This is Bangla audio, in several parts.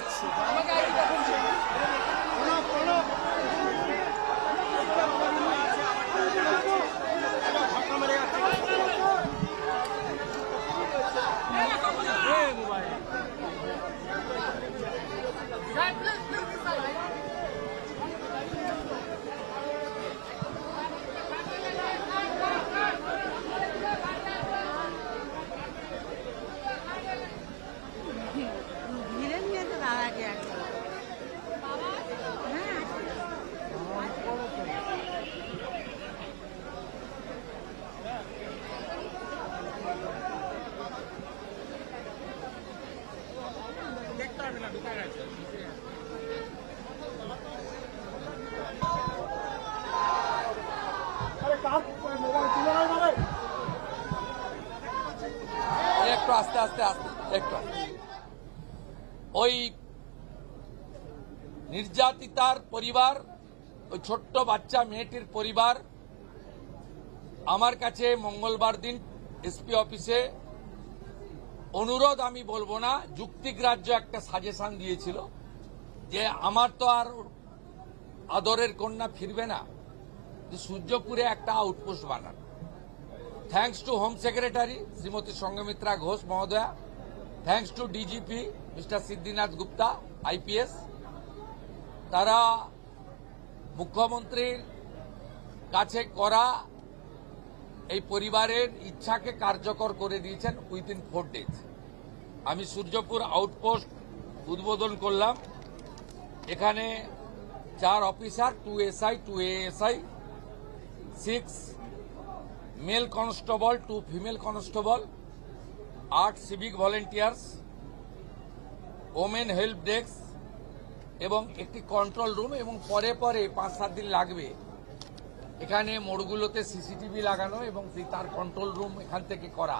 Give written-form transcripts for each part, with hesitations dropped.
যাচ্ছে। ধীরে নিয়ে তো দাঁড়া গিয়ে দেখতে হবে না, ঢুকে গেছে। একটু আস্তে আস্তে আস্তে একটু ওই নির্যাতিতার পরিবার, ওই ছোট্ট বাচ্চা মেয়েটির পরিবার আমার কাছে মঙ্গলবার দিন এসপি অফিসে অনুরোধ, আমি বলবো না, যুক্তিগ্রাহ্য একটা সাজেশন দিয়েছিল যে আমার তো আর আদরের কন্যা ফিরবে না, যে সূর্যপুরে একটা আউটপোস্ট বানান। Thanks to home secretary Shrimati Sanghamitra Ghosh মহোদয়া, thanks to DGP mister Siddhinath Gupta IPS, তারা মুখ্যমন্ত্রীর কাছে করা এই পরিবারের ইচ্ছাকে কার্যকর করে দিয়েছেন উইদিন 4 days। আমি সূর্যপুর আউটপোস্ট উদ্বোধন করলাম। এখানে 4 officer, 2 SI, 2 ASI, 6 mail constable, 2 female constable, 8 civic volunteers, women help desk এবং একটি কন্ট্রোল রুম, এবং পরে পরে 5-7 দিন লাগবে এখানে মোড়গুলোতে সিসিটিভি লাগানো এবং তার কন্ট্রোল রুম এখান থেকে করা।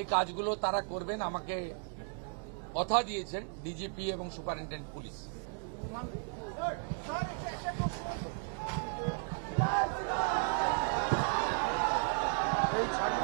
এই কাজগুলো তারা করবেন, আমাকে কথা দিয়েছেন ডিজিপি এবং সুপারিনটেন্ডেন্ট পুলিশ। এই ছাড়